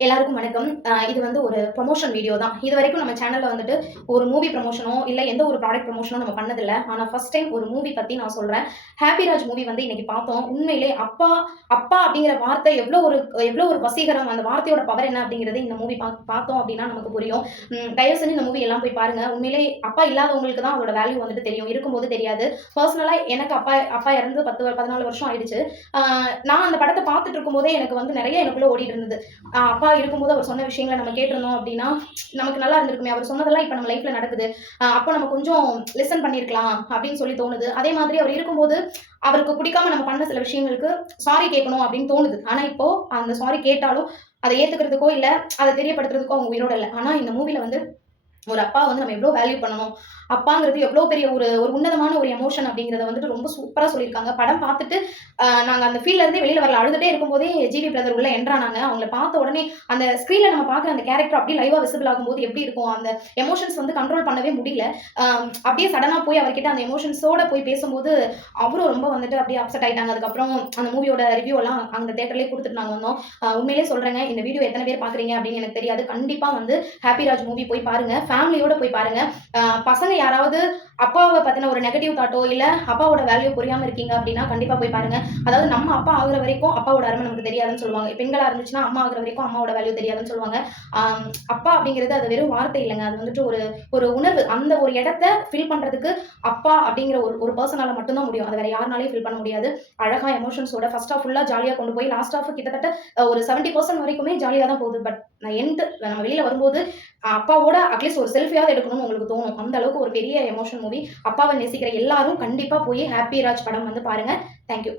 எல்லாருக்கும் வணக்கம். இது வந்து ஒரு ப்ரமோஷன் வீடியோ தான். இதுவரைக்கும் நம்ம சேனல்ல வந்துட்டு ஒரு மூவி ப்ரமோஷனோ, இல்ல எந்த ஒரு ப்ராடக்ட் ப்ரமோஷனோ நம்ம பண்ணதில்ல. ஆனா ஃபர்ஸ்ட் டைம் ஒரு மூவி பத்தி நான் சொல்றேன். ஹேப்பிராஜ் மூவி வந்து இன்னைக்கு பார்த்தோம். உண்மையிலே அப்பா அப்பா அப்படிங்கிற வார்த்தை எவ்வளோ ஒரு வசீகரம். அந்த வார்த்தையோட பவர் என்ன அப்படிங்கிறது இந்த மூவி பார்த்தோம் அப்படின்னா நமக்கு புரியும். தயவு செஞ்சு இந்த மூவி எல்லாம் போய் பாருங்க. உண்மையிலே அப்பா இல்லாதவங்களுக்கு தான் அதோட வேல்யூ வந்துட்டு தெரியும். இருக்கும்போது தெரியாது. பர்சனலா எனக்கு அப்பா அப்பா இறந்து 10, 14 வருஷம் ஆயிடுச்சு. நான் அந்த படத்த பார்த்துட்டு இருக்கும்போதே எனக்கு வந்து நெறைய எனக்குள்ள ஓடிட்டு இருந்தது. அப்பா இருக்கும்போது அவர் சொன்ன விஷயங்கள நம்ம கேட்டிருந்தோம் அப்படின்னா, நமக்கு நல்லா இருந்திருக்குமே. அவர் சொன்னதெல்லாம் இப்ப நம்ம லைஃப்ல நடக்குது. அப்போ நம்ம கொஞ்சம் லிசன் பண்ணியிருக்கலாம் அப்படின்னு சொல்லி தோணுது. அதே மாதிரி அவர் இருக்கும்போது, அவருக்கு பிடிக்காம நம்ம பண்ண சில விஷயங்களுக்கு சாரி கேட்கணும் அப்படின்னு தோணுது. ஆனா இப்போ அந்த சாரி கேட்டாலும், அத ஏத்துக்கிறதுக்கோ, இல்ல அத தெரியப்படுத்துறதுக்கோ அவங்க உயிரோட இல்ல. ஆனா இந்த மூவில வந்து ஒரு அப்பா வந்து நம்ம எவ்வளோ வேல்யூ பண்ணணும். அப்பாங்கிறது எவ்வளோ பெரிய ஒரு ஒரு உன்னதமான ஒரு எமோஷன் அப்படிங்கிறத வந்துட்டு ரொம்ப சூப்பரா சொல்லியிருக்காங்க. படம் பார்த்துட்டு நாங்க அந்த ஃபீல்ட்ல இருந்தே வெளியில வரல. அழுதுட்டே இருக்கும்போதே ஜிவி பிரதர் உள்ள என்டர் ஆனாங்க. அவங்கள பார்த்த உடனே அந்த ஸ்க்ரீன்ல நம்ம பார்க்குற அந்த கேரக்டர் அப்படியே லைவா விசிபிள் ஆகும்போது எப்படி இருக்கும்? அந்த எமோஷன்ஸ் வந்து கண்ட்ரோல் பண்ணவே முடியல. அப்படியே சடனா போய் அவர்கிட்ட அந்த எமோஷன்ஸோட போய் பேசும்போது, அவரும் ரொம்ப வந்துட்டு அப்படியே அப்செட் ஆயிட்டாங்க. அதுக்கப்புறம் அந்த மூவியோட ரிவ்யூ எல்லாம் அந்த தியேட்டர்லயே குடுத்துட்டு நாங்க வந்தோம். உண்மையிலேயே சொல்றேங்க, இந்த வீடியோ எத்தன பேர் பார்க்குறீங்க அப்படின்னு எனக்கு தெரியாது. கண்டிப்பா வந்து ஹேப்பிராஜ் மூவி போய் பாருங்க. ஃபேமிலியோட போய் பாருங்க. பசங்க யாராவது அப்பாவ பத்தின ஒரு நெகட்டிவ் தாட்டோ, இல்ல அப்பாவோட வேல்யூ புரியாம இருக்கீங்க அப்படின்னா, கண்டிப்பா போய் பாருங்க. அதாவது நம்ம அப்பா ஆகுற வரைக்கும் அப்பாவோட அருமை நமக்கு தெரியாதுன்னு சொல்லுவாங்க. பெண்களா இருந்துச்சுன்னா, அம்மா ஆகுற வரைக்கும் அம்மாவோட வேல்யூ தெரியாதுன்னு சொல்லுவாங்க. அப்பா அப்படிங்கிறது அது வெறும் வார்த்தை இல்லங்க. அது வந்துட்டு ஒரு ஒரு உணர்வு. அந்த ஒரு இடத்த ஃபில் பண்றதுக்கு அப்பா அப்படிங்கிற ஒரு ஒரு பெர்சனால மட்டும் தான் முடியும். அது வேற யாருனாலயும் ஃபில் பண்ண முடியாது. அழகா எமோஷன்ஸோட ஃபர்ஸ்ட் ஹாஃப் ஃபுல்லா ஜாலியா கொண்டு போய் லாஸ்ட் ஹாஃப் கிட்டத்தட்ட ஒரு 70% வரைக்குமே ஜாலியா தான் போகுது. பட் நம்ம வெளியில வரும்போது அப்பாவோட அட்லீஸ்ட் ஒரு செல்ஃபியாவது எடுக்கணும்னு உங்களுக்கு தோணும். அந்த அளவுக்கு ஒரு பெரிய எமோஷன் மூவி. அப்பாவ நேசிக்கிற எல்லாரும் கண்டிப்பா போய் ஹேப்பிராஜ் படம் வந்து பாருங்க. Thank you.